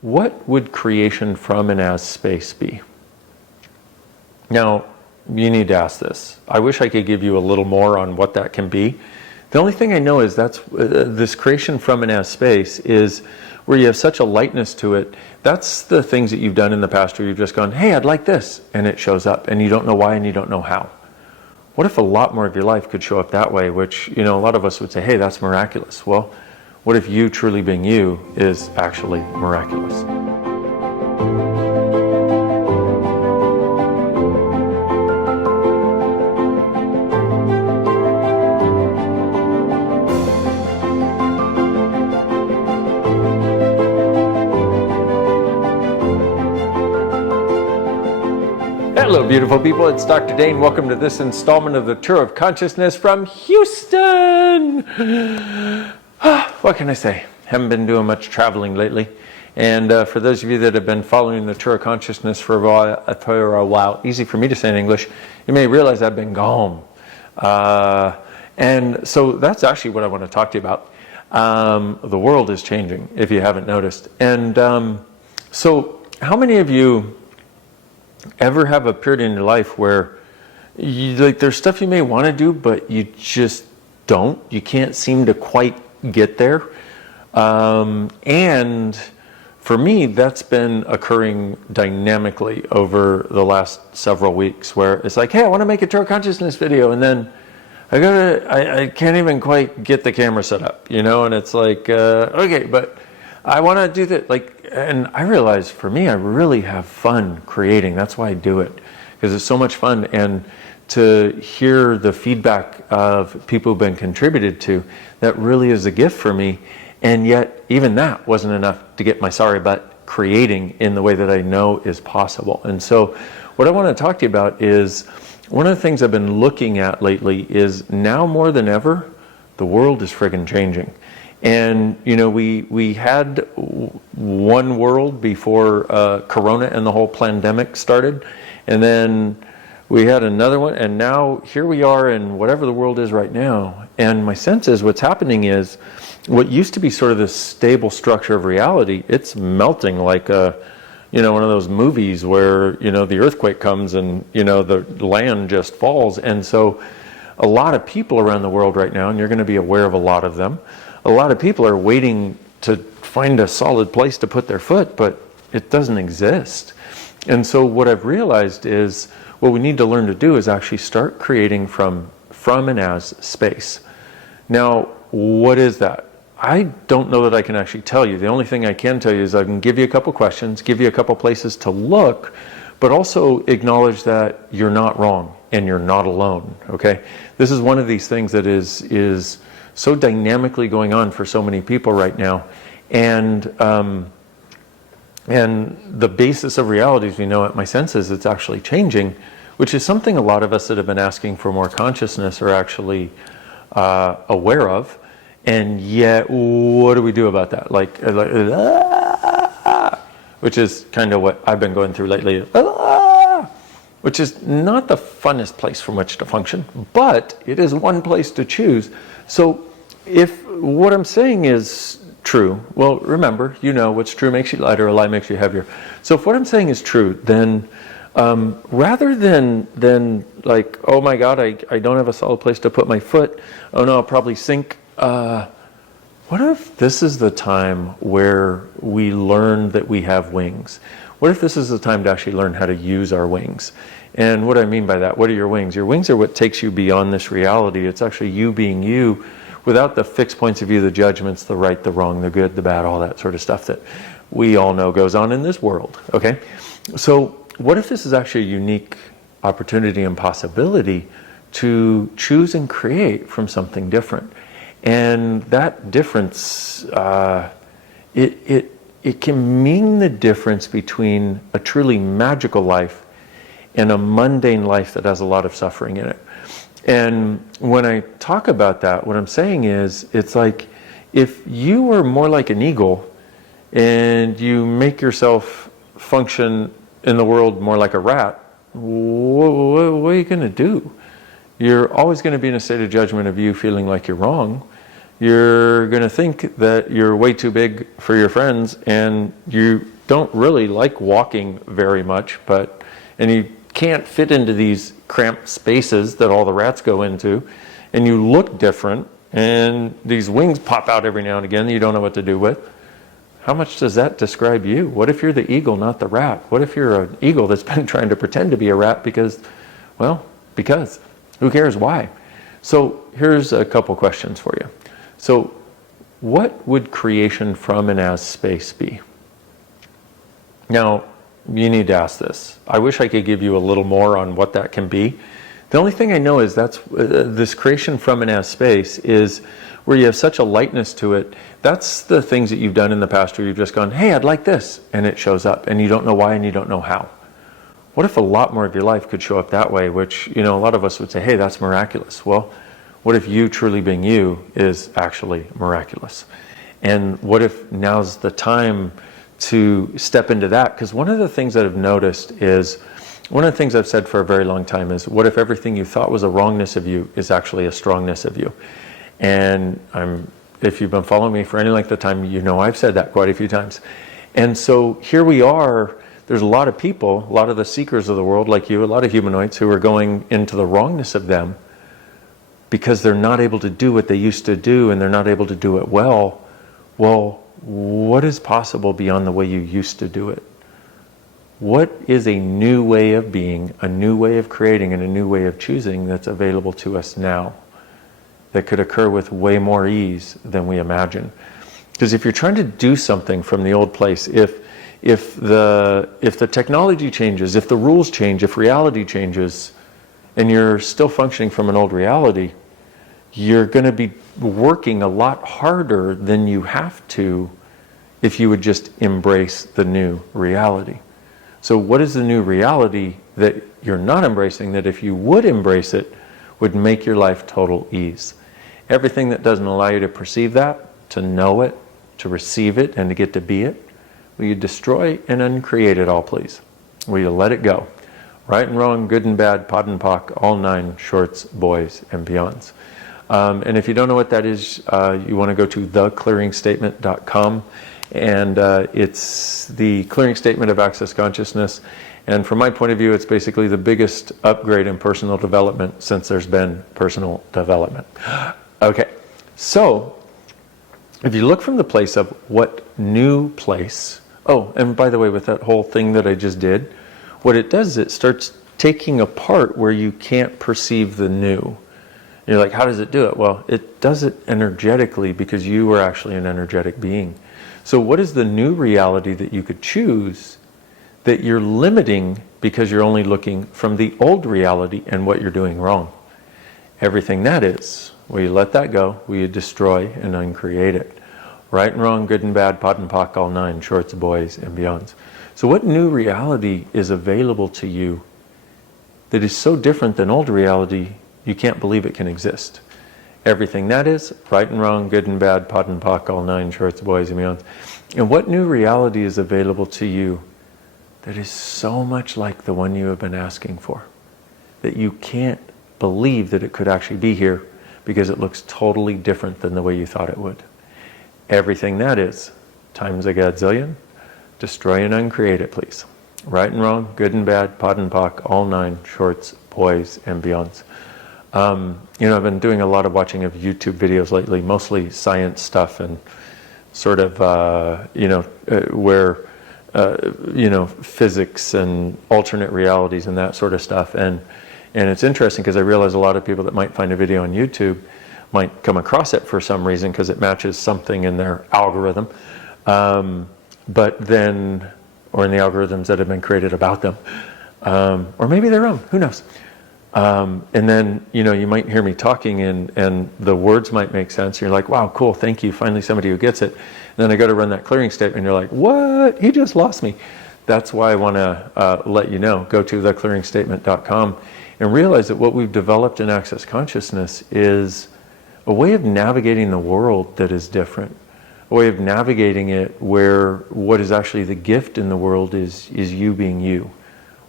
what would creation from and as space be? Now, you need to ask this. I wish I could give you a little more on what that can be. The only thing I know is that's this creation from and as space is where you have such a lightness to it. That's the things that you've done in the past where you've just gone, hey, I'd like this, and it shows up, and you don't know why and you don't know how. What if a lot more of your life could show up that way, which, a lot of us would say, hey, that's miraculous. Well, what if you truly being you is actually miraculous? Hello, beautiful people. It's Dr. Dane. Welcome to this installment of the Tour of Consciousness from Houston. What can I say? Haven't been doing much traveling lately. And for those of you that have been following the Tour of Consciousness for a while, easy for me to say in English, you may realize I've been gone. And so that's actually what I want to talk to you about. The world is changing, if you haven't noticed. And so how many of you ever have a period in your life where there's stuff you may want to do, but you just don't? You can't seem to quite get there. And for me, that's been occurring dynamically over the last several weeks, where it's like, hey, I want to make a Tour of Consciousness video, and then I can't even quite get the camera set up, and it's like, okay, but I want to do that, and I realize for me, I really have fun creating. That's why I do it, because it's so much fun. And to hear the feedback of people who've been contributed to, that really is a gift for me. And yet, even that wasn't enough to get my sorry butt creating in the way that I know is possible. And so what I want to talk to you about is, one of the things I've been looking at lately is, now more than ever, the world is friggin' changing. And, we had one world before Corona and the whole pandemic started. And then we had another one. And now here we are in whatever the world is right now. And my sense is what's happening is what used to be sort of this stable structure of reality, it's melting like one of those movies where, the earthquake comes and, the land just falls. And so a lot of people around the world right now, and you're going to be aware of a lot of them, a lot of people are waiting to find a solid place to put their foot, but it doesn't exist. And so what I've realized is what we need to learn to do is actually start creating from and as space. Now, what is that? I don't know that I can actually tell you. The only thing I can tell you is I can give you a couple questions, give you a couple places to look, but also acknowledge that you're not wrong and you're not alone, okay? This is one of these things that is so dynamically going on for so many people right now. And the basis of reality, as we know it, my sense is it's actually changing, which is something a lot of us that have been asking for more consciousness are actually aware of. And yet, what do we do about that? Which is kind of what I've been going through lately. Which is not the funnest place from which to function, but it is one place to choose. So if what I'm saying is true, well, remember, what's true makes you lighter, a lie makes you heavier. So if what I'm saying is true, then rather than like, oh my God, I don't have a solid place to put my foot, oh no, I'll probably sink. What if this is the time where we learn that we have wings? What if this is the time to actually learn how to use our wings? And what I mean by that, what are your wings? Your wings are what takes you beyond this reality. It's actually you being you, without the fixed points of view, the judgments, the right, the wrong, the good, the bad, all that sort of stuff that we all know goes on in this world, okay? So what if this is actually a unique opportunity and possibility to choose and create from something different? And that difference, it can mean the difference between a truly magical life and a mundane life that has a lot of suffering in it. And when I talk about that, what I'm saying is, it's like if you were more like an eagle and you make yourself function in the world more like a rat, what are you going to do? You're always going to be in a state of judgment of you feeling like you're wrong. you're going to think that you're way too big for your friends, and you don't really like walking very much, and you can't fit into these cramped spaces that all the rats go into, and you look different, and these wings pop out every now and again that you don't know what to do with. How much does that describe you? What if you're the eagle, not the rat? What if you're an eagle that's been trying to pretend to be a rat because who cares why? So here's a couple questions for you. So what would creation from and as space be? Now, you need to ask this. I wish I could give you a little more on what that can be. The only thing I know is that's this creation from and as space is where you have such a lightness to it. That's the things that you've done in the past where you've just gone, hey, I'd like this, and it shows up, and you don't know why and you don't know how. What if a lot more of your life could show up that way, which, a lot of us would say, hey, that's miraculous. Well, what if you truly being you is actually miraculous? And what if now's the time to step into that? Because one of the things that I've noticed is, one of the things I've said for a very long time is, what if everything you thought was a wrongness of you is actually a strongness of you? And if you've been following me for any length of time, I've said that quite a few times. And so here we are, there's a lot of people, a lot of the seekers of the world like you, a lot of humanoids who are going into the wrongness of them because they're not able to do what they used to do, and they're not able to do it well. Well, what is possible beyond the way you used to do it? What is a new way of being, a new way of creating, and a new way of choosing that's available to us now that could occur with way more ease than we imagine? Because if you're trying to do something from the old place, if the technology changes, if the rules change, if reality changes, and you're still functioning from an old reality, you're going to be working a lot harder than you have to if you would just embrace the new reality. So what is the new reality that you're not embracing, that if you would embrace it, would make your life total ease? Everything that doesn't allow you to perceive that, to know it, to receive it, and to get to be it, will you destroy and uncreate it all, please? Will you let it go? Right and wrong, good and bad, pod and pock, all nine shorts, boys, and beyonds. And if you don't know what that is, you want to go to theclearingstatement.com, and it's the clearing statement of access consciousness. And from my point of view, it's basically the biggest upgrade in personal development since there's been personal development. Okay, so if you look from the place of what new place, oh, and by the way, with that whole thing that I just did, what it does is it starts taking apart where you can't perceive the new. You're like, how does it do it? Well, it does it energetically because you are actually an energetic being. So what is the new reality that you could choose that you're limiting because you're only looking from the old reality and what you're doing wrong? Everything that is. Will you let that go? Will you destroy and uncreate it? Right and wrong, good and bad, pod and pock, all nine, shorts, boys, and beyonds. So what new reality is available to you that is so different than old reality you can't believe it can exist? Everything that is, right and wrong, good and bad, pod and pock, all nine, shorts, boys, and beyonds. And what new reality is available to you that is so much like the one you have been asking for, that you can't believe that it could actually be here because it looks totally different than the way you thought it would? Everything that is, times a gazillion, destroy and uncreate it, please. Right and wrong, good and bad, pod and pock, all nine, shorts, boys, and beyonds. I've been doing a lot of watching of YouTube videos lately, mostly science stuff and sort of, where, physics and alternate realities and that sort of stuff. And it's interesting because I realize a lot of people that might find a video on YouTube might come across it for some reason because it matches something in their algorithm. But then, or in the algorithms that have been created about them. Or maybe their own, who knows? And then, you might hear me talking and the words might make sense. You're like, wow, cool, thank you, finally somebody who gets it. And then I go to run that clearing statement and you're like, what? He just lost me. That's why I want to let you know. Go to theclearingstatement.com and realize that what we've developed in Access Consciousness is a way of navigating the world that is different. A way of navigating it where what is actually the gift in the world is you being you,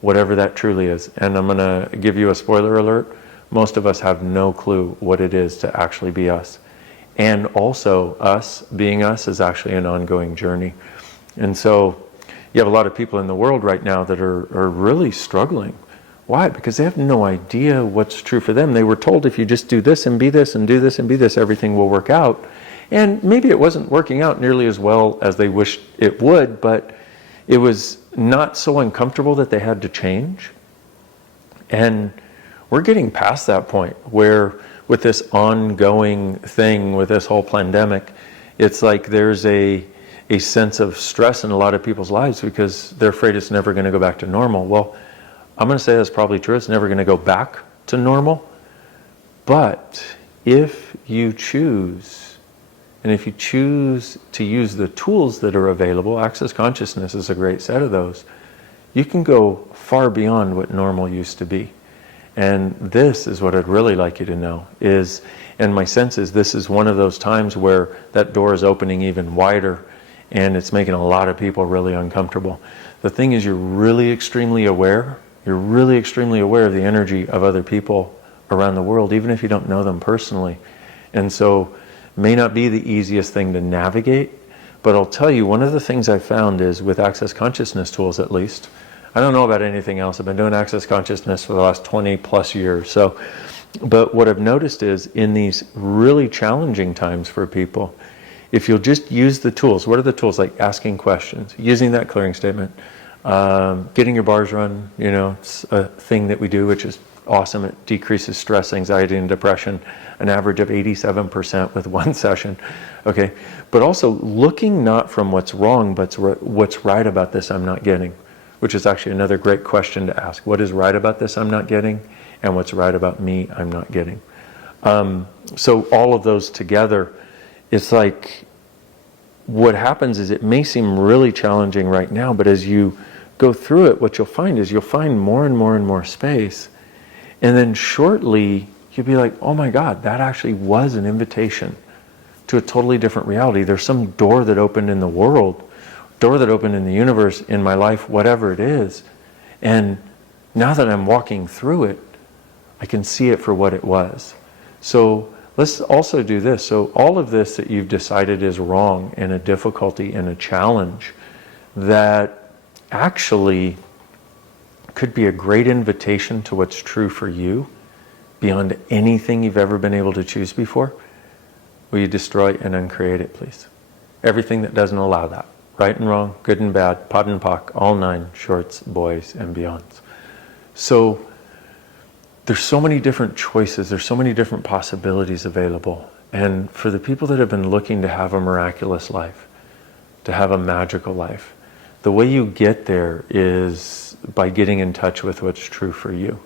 whatever that truly is. And I'm going to give you a spoiler alert. Most of us have no clue what it is to actually be us. And also us, being us, is actually an ongoing journey. And so you have a lot of people in the world right now that are really struggling. Why? Because they have no idea what's true for them. They were told if you just do this and be this and do this and be this, everything will work out. And maybe it wasn't working out nearly as well as they wished it would, but it was not so uncomfortable that they had to change. And we're getting past that point where with this ongoing thing, with this whole pandemic, it's like there's a sense of stress in a lot of people's lives because they're afraid it's never going to go back to normal. Well, I'm going to say that's probably true. It's never going to go back to normal. But if you choose, and if you choose to use the tools that are available, Access Consciousness is a great set of those, you can go far beyond what normal used to be. And this is what I'd really like you to know is, and my sense is this is one of those times where that door is opening even wider and it's making a lot of people really uncomfortable. The thing is, you're really extremely aware of the energy of other people around the world, even if you don't know them personally. And so it may not be the easiest thing to navigate, but I'll tell you, one of the things I found is with Access Consciousness tools, at least, I don't know about anything else. I've been doing Access Consciousness for the last 20 plus years. But what I've noticed is in these really challenging times for people, if you'll just use the tools, what are the tools? Like asking questions, using that clearing statement, getting your bars run, it's a thing that we do, which is awesome. It decreases stress, anxiety, and depression, an average of 87% with one session. Okay, but also looking not from what's wrong, but what's right about this I'm not getting, which is actually another great question to ask. What is right about this I'm not getting, and what's right about me I'm not getting? So all of those together, it's like what happens is it may seem really challenging right now, but as you go through it, what you'll find is you'll find more and more and more space. And then shortly, you'll be like, oh my God, that actually was an invitation to a totally different reality. There's some door that opened in the world, door that opened in the universe, in my life, whatever it is. And now that I'm walking through it, I can see it for what it was. So let's also do this. So all of this that you've decided is wrong and a difficulty and a challenge that actually could be a great invitation to what's true for you beyond anything you've ever been able to choose before, will you destroy and uncreate it, please? Everything that doesn't allow that. Right and wrong, good and bad, POD and POC, all nine, shorts, boys, and beyonds. So there's so many different choices, there's so many different possibilities available. And for the people that have been looking to have a miraculous life, to have a magical life, the way you get there is by getting in touch with what's true for you.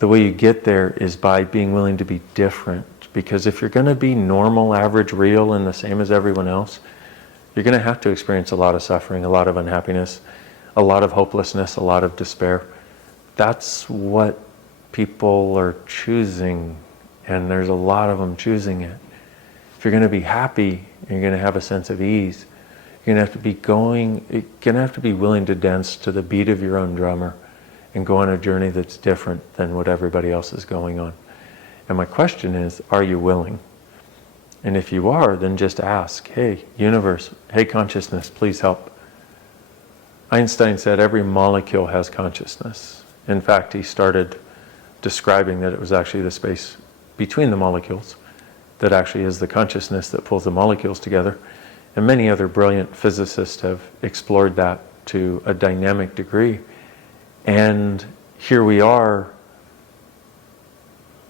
The way you get there is by being willing to be different. Because if you're going to be normal, average, real, and the same as everyone else, you're going to have to experience a lot of suffering, a lot of unhappiness, a lot of hopelessness, a lot of despair. That's what people are choosing, and there's a lot of them choosing it. If you're going to be happy, you're going to have a sense of ease. You're going to have to be willing to dance to the beat of your own drummer and go on a journey that's different than what everybody else is going on. And my question is, are you willing? And if you are, then just ask, hey, universe, hey, consciousness, please help. Einstein said every molecule has consciousness. In fact, he started describing that it was actually the space between the molecules that actually is the consciousness that pulls the molecules together. And many other brilliant physicists have explored that to a dynamic degree. And here we are.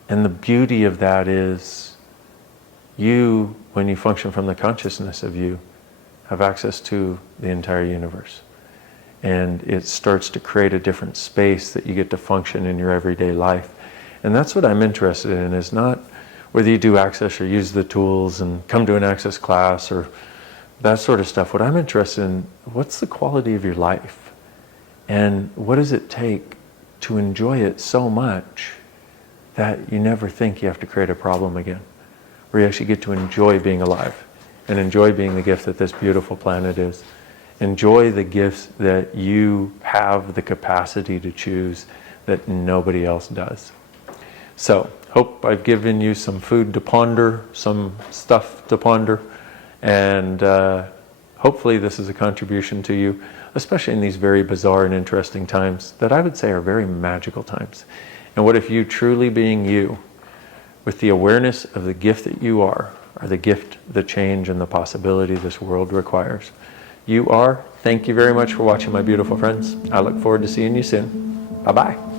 And the beauty of that is you, when you function from the consciousness of you, have access to the entire universe. And it starts to create a different space that you get to function in your everyday life. And that's what I'm interested in, is not whether you do Access or use the tools and come to an Access class or that sort of stuff. What I'm interested in, what's the quality of your life? And what does it take to enjoy it so much that you never think you have to create a problem again? Where you actually get to enjoy being alive and enjoy being the gift that this beautiful planet is. Enjoy the gifts that you have the capacity to choose that nobody else does. So, hope I've given you some food to ponder, some stuff to ponder, and hopefully this is a contribution to you, especially in these very bizarre and interesting times that I would say are very magical times. And what if you truly being you, with the awareness of the gift that you are the gift, the change, and the possibility this world requires. You are. Thank you very much for watching, my beautiful friends. I look forward to seeing you soon. Bye-bye.